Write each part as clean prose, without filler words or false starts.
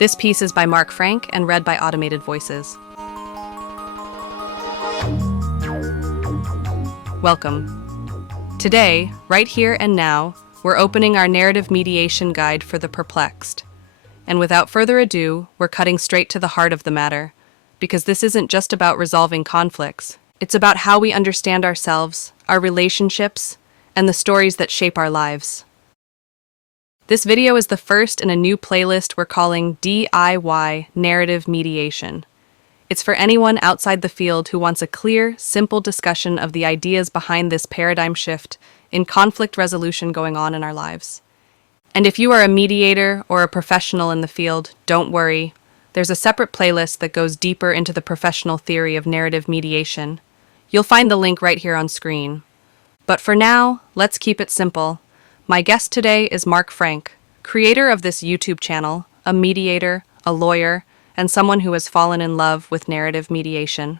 This piece is by Mark Frank and read by Automated Voices. Welcome. Today, right here and now, we're opening our narrative mediation guide for the Perplexed. And without further ado, we're cutting straight to the heart of the matter, because this isn't just about resolving conflicts. It's about how we understand ourselves, our relationships, and the stories that shape our lives. This video is the first in a new playlist we're calling DIY Narrative Mediation. It's for anyone outside the field who wants a clear, simple discussion of the ideas behind this paradigm shift in conflict resolution going on in our lives. And if you are a mediator or a professional in the field, don't worry. There's a separate playlist that goes deeper into the professional theory of narrative mediation. You'll find the link right here on screen. But for now, let's keep it simple. My guest today is Mark Frank, creator of this YouTube channel, a mediator, a lawyer, and someone who has fallen in love with narrative mediation.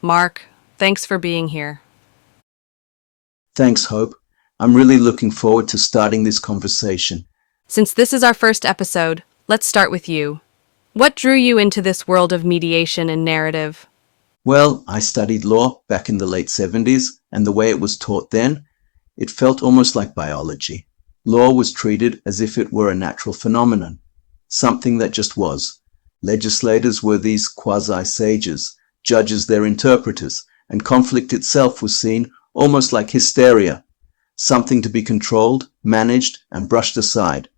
Mark, thanks for being here. Thanks, Hope. I'm really looking forward to starting this conversation. Since this is our first episode, let's start with you. What drew you into this world of mediation and narrative? Well, I studied law back in the late 70s, and the way it was taught then, it felt almost like biology. Law was treated as if it were a natural phenomenon, something that just was. Legislators were these quasi-sages, judges their interpreters, and conflict itself was seen almost like hysteria, something to be controlled, managed, and brushed aside.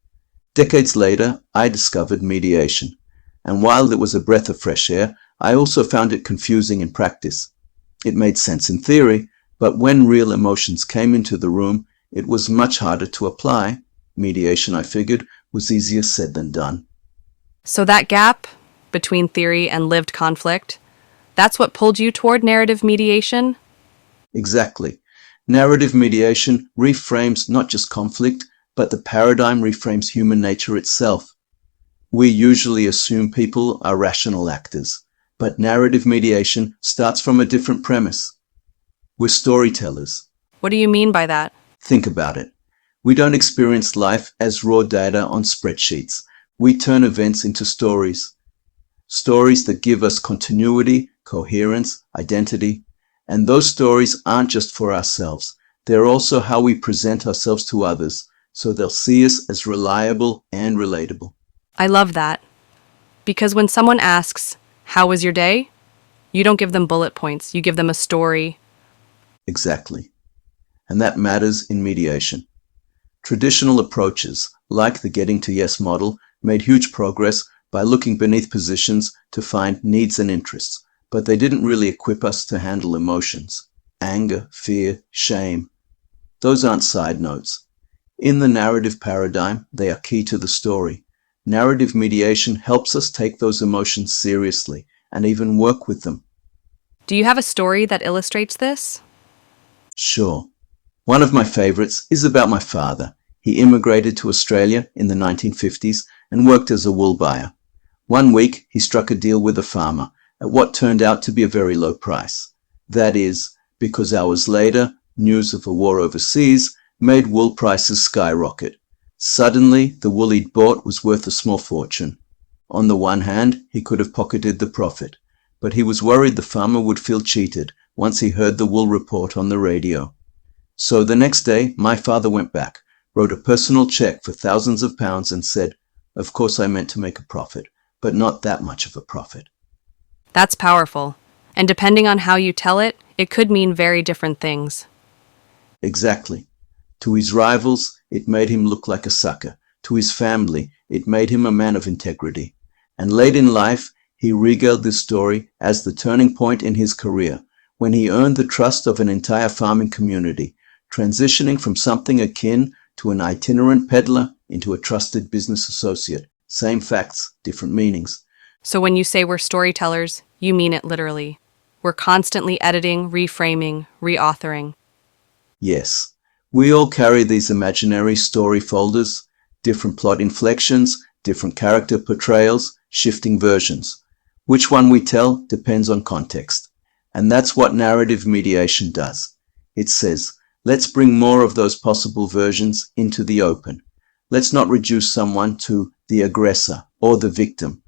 Decades later, I discovered mediation, and while it was a breath of fresh air, I also found it confusing in practice. It made sense in theory, but when real emotions came into the room, it was much harder to apply. Mediation, I figured, was easier said than done. So that gap between theory and lived conflict, that's what pulled you toward narrative mediation? Exactly. Narrative mediation reframes not just conflict, but the paradigm reframes human nature itself. We usually assume people are rational actors, but narrative mediation starts from a different premise. We're storytellers. What do you mean by that? Think about it. We don't experience life as raw data on spreadsheets. We turn events into stories. Stories that give us continuity, coherence, identity. And those stories aren't just for ourselves. They're also how we present ourselves to others, so they'll see us as reliable and relatable. I love that. Because when someone asks, "How was your day?" you don't give them bullet points, you give them a story. Exactly. And that matters in mediation. Traditional approaches, like the getting to yes model, made huge progress by looking beneath positions to find needs and interests, but they didn't really equip us to handle emotions. Anger, fear, shame. Those aren't side notes. In the narrative paradigm, they are key to the story. Narrative mediation helps us take those emotions seriously and even work with them. Do you have a story that illustrates this? Sure. One of my favorites is about my father. He immigrated to Australia in the 1950s and worked as a wool buyer. One week, he struck a deal with a farmer at what turned out to be a very low price. That is, because hours later, news of a war overseas made wool prices skyrocket. Suddenly, the wool he'd bought was worth a small fortune. On the one hand, he could have pocketed the profit, but he was worried the farmer would feel cheated once he heard the wool report on the radio. So the next day, my father went back, wrote a personal check for thousands of pounds and said, "Of course I meant to make a profit, but not that much of a profit." That's powerful. And depending on how you tell it, it could mean very different things. Exactly. To his rivals, it made him look like a sucker. To his family, it made him a man of integrity. And late in life, he regaled this story as the turning point in his career, when he earned the trust of an entire farming community, transitioning from something akin to an itinerant peddler into a trusted business associate. Same facts, different meanings. So when you say we're storytellers, you mean it literally. We're constantly editing, reframing, reauthoring. Yes, we all carry these imaginary story folders, different plot inflections, different character portrayals, shifting versions. Which one we tell depends on context. And that's what narrative mediation does. It says, let's bring more of those possible versions into the open. Let's not reduce someone to the aggressor, or the victim.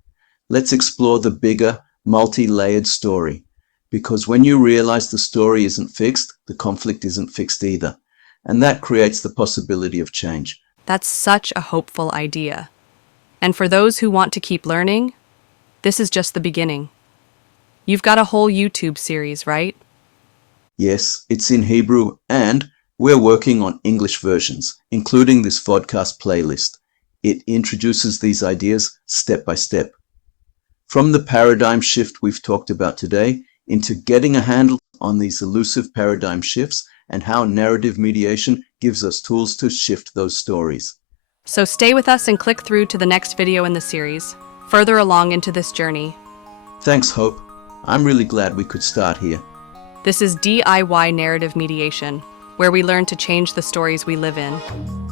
Let's explore the bigger, multi-layered story. Because when you realize the story isn't fixed, the conflict isn't fixed either. And that creates the possibility of change. That's such a hopeful idea. And for those who want to keep learning, this is just the beginning. You've got a whole YouTube series, right? Yes, it's in Hebrew, and we're working on English versions, including this vodcast playlist. It introduces these ideas step by step. From the paradigm shift we've talked about today, into getting a handle on these elusive paradigm shifts and how narrative mediation gives us tools to shift those stories. So stay with us and click through to the next video in the series, further along into this journey. Thanks, Hope. I'm really glad we could start here. This is DIY Narrative Mediation, where we learn to change the stories we live in.